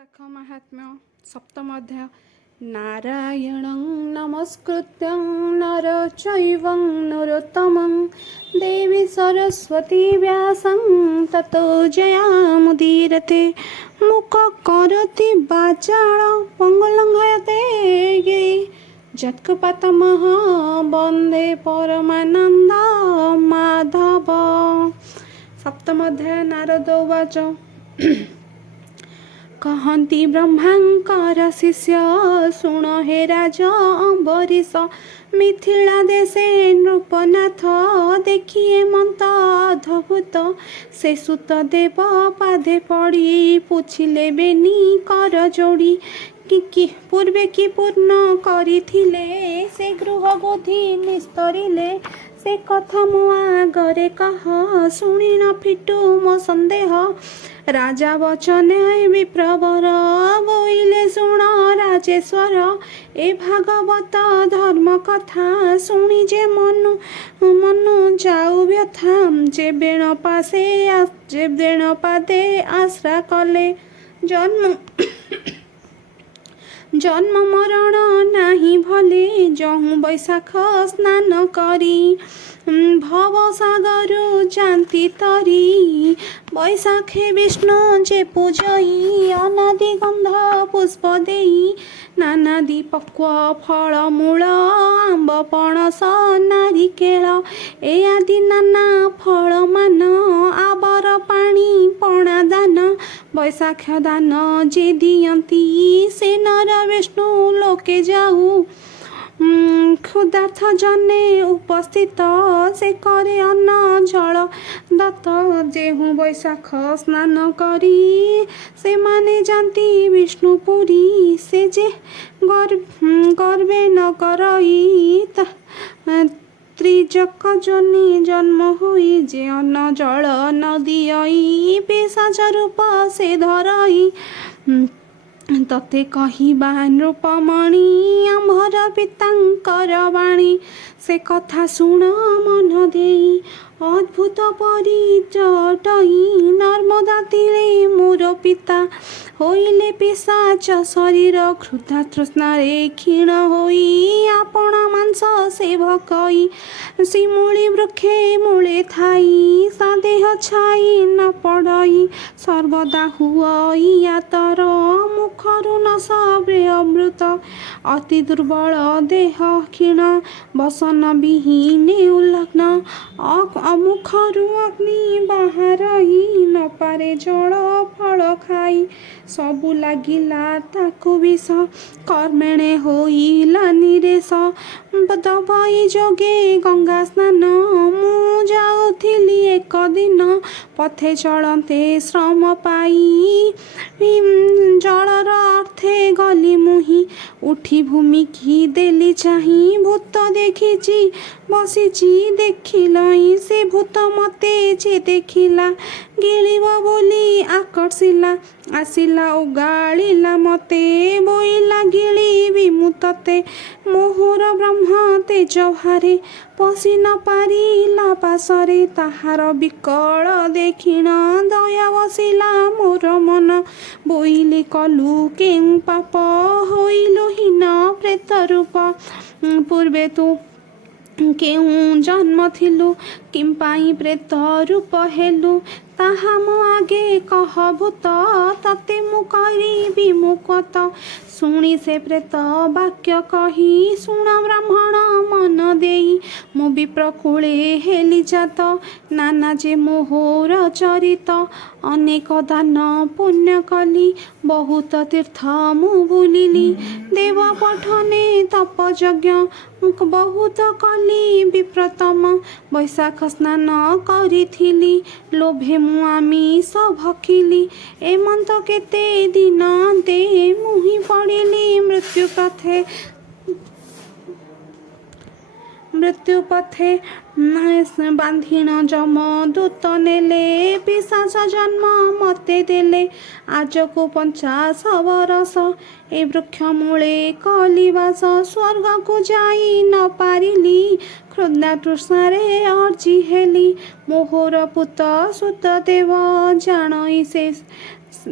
शाखा महात्म्य सप्तम अध्याय। नारायणं नमस्कृत्यं नर चैव नरोत्तमं देवी सरस्वती व्यासं ततो जयामुदीरते। मुखकरोति वाचालं पङ्गुलङ्घयते जत्कपातमः वन्दे परमानन्द माधव। सप्तम अध्याय। नारद उवाच कहन्ति ब्रह्मांकर शिष्य शुण हे राज अम्बरीश मिथिला देशे नृपनाथ देखिए मन्त अद्भुत से सुत देव पादे पड़ी पुछिले बेनी कर जोड़ी कि पूर्वे कि पूर्ण करिथिले से गृह गोधी निस्तरिले से कथा मो आगरे कह शुणी न फिटू मो संदेह राजा वचन विप्रवर बोइले शुण राजेश्वर ए भागवत धर्म कथा शुणी जे मनु मनु जाऊ व्यथा जे बेण पादे आश्रा कले जन्म जन्म मरण नाही भले जहु बैशाख स्नान करी भव सागर जान्ति तरी बैशाखे विष्णु जे पूजई अनादि गंध पुष्प देई नानादि पक्व फल मूल आंब पणस नारिकेल ए आदि नाना फल मान आबर पाणी पणा दान बैशाख दान जे दियंती से नर विष्णु लोके जाऊ क्षुधार्थ जने उपस्थित से करे अन्न जल दत्त जेहु बैशाख स्नान करी से माने जानती विष्णुपुरी से जे गर्वे न करई त्रिजक जनी जन्म हुई जे अन्न जल न दियई पिशाच रूप से धरई तते कहिबा नृपमणि आम्भर पितांकर बाणी से कथा शुण मन देई अद्भुत परिचटई नर्मदा तीरे मोर पिता होइले पिशाच शरीर क्षुधा तृष्णारे क्षीण होई आपणा मांस से भकई शिमूली वृक्षे मूले थाई सादेह छाई न पड़ई सर्वदा हुई यातर मुखरु न सब्रे अमृत अति दुर्बल देह क्षीण बसन विहीने उल्लग्न मुखरु अग्नि बाहरई न पारे जल फल खाई सबु लागिला ताकु विष कर्मेणे होइला निरेश दबाई जोगे गंगा स्नान मु जाउथिली एक दिन पथे चलते श्रम पाई जलर अर्थे गली मुही उठी भूमि की देली चाही भूत देखिची बसीची देखिलई से भूत मते जे देखिला गिलिब बोली आकर्षिला आसिला उगाड़िला मते बोइला गिलिबी मु तते मोहर ब्रह्म तेज भारे पशि न पारिला पासरे ताहार विकल देखिण दया बसिला मोर मन बोइले कलु केउ पाप होइलु हीन प्रेत रूप पूर्वे तू केउ जन्म थिलु किंपाई प्रेत रूप हेलु ताहा मो आगे कह भूत तते मु करिबी मुकत शुणी से प्रेत वाक्य कही शुण ब्राह्मण मन देई मु विप्रकूले हेली जात नाना जे मोहर चरित अनेक दान पुण्य कली बहुत तीर्थ मु बुलिली देव पठने तप यज्ञ बहुत कली विप्रतम बैशाख स्नान करिथिली लोभे मु आमिष भखिली एमंत केते दिन दे मुहि पड़िली मृत्यु पथे बांधीण जम दूत नेले पिशाच जन्म मते देले आज को 50 बरस ए वृक्ष मूले कलिवास स्वर्ग को जाई न पारिली क्षुद्धा तृष्णारे अर्जी हेली मोहर पुत सुत देव जानई से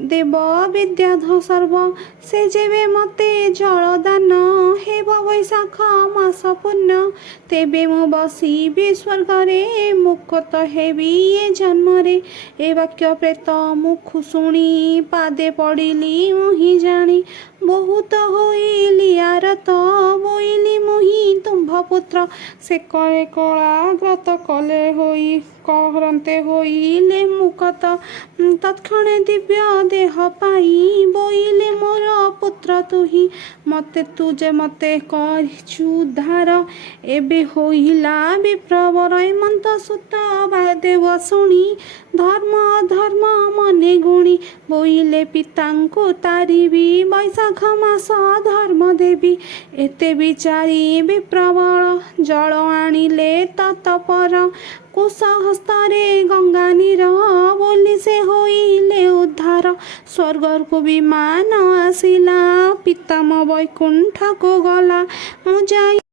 ଦେବ ବିଦ୍ୟାଧ ସର୍ବ ସେ ଯେବେ ମତେ ଜଳଦାନ ହେବ ବୈଶାଖ ମାସ ପୂର୍ଣ୍ଣ ତେବେ ମୁଁ ବସିବି ସ୍ୱର୍ଗରେ ମୁକ୍ତ ହେବି ଏ ଜନ୍ମରେ। ଏ ବାକ୍ୟ ପ୍ରେତ ମୁଖୁ ଶୁଣି ପାଦେ ପଡ଼ିଲି ମୁହିଁ ଜାଣି ବହୁତ ହୋଇଲି ଆରତ ବୋଇଲି ମୁହିଁ ତୁମ୍ଭ ପୁତ୍ର ସେ କଳେ କଳା ଗ୍ରତ କଲେ ହୋଇ କରନ୍ତେ ହୋଇଲେ ମୁକତ ତତ୍କ୍ଷଣେ ଦିବ୍ୟ ଦେହ ପାଇ ବୋଇଲେ ମୋର ପୁତ୍ର ତୁହି ମତେ ତୁ ଯେ ମତେ କରିଛୁ ଉଦ୍ଧାର ଏବେ ହୋଇଲା ବିପ୍ରବର ଏମନ୍ତ ସୁତ ଦେବ ଶୁଣି ଧର୍ମ ଅଧର୍ମ ମନେ ଗୁଣି ବୋଇଲେ ପିତାଙ୍କୁ ତାରିବି ବୈଶାଖ ମାସ ଧର୍ମ ଦେବି ଏତେ ବିଚାରି ବିପ୍ରବଳ ଜଳ ଆଣିଲେ ତତପର କୁଶ ହସ୍ତରେ ଗଙ୍ଗା ନୀର ବୋଲି ସେ ହୋଇଲେ ଉଦ୍ଧାର ସ୍ୱର୍ଗକୁ ବିମାନ ଆସିଲା ପିତାମ ବୈକୁଣ୍ଠକୁ ଗଲା ମୁଁ ଯାଇ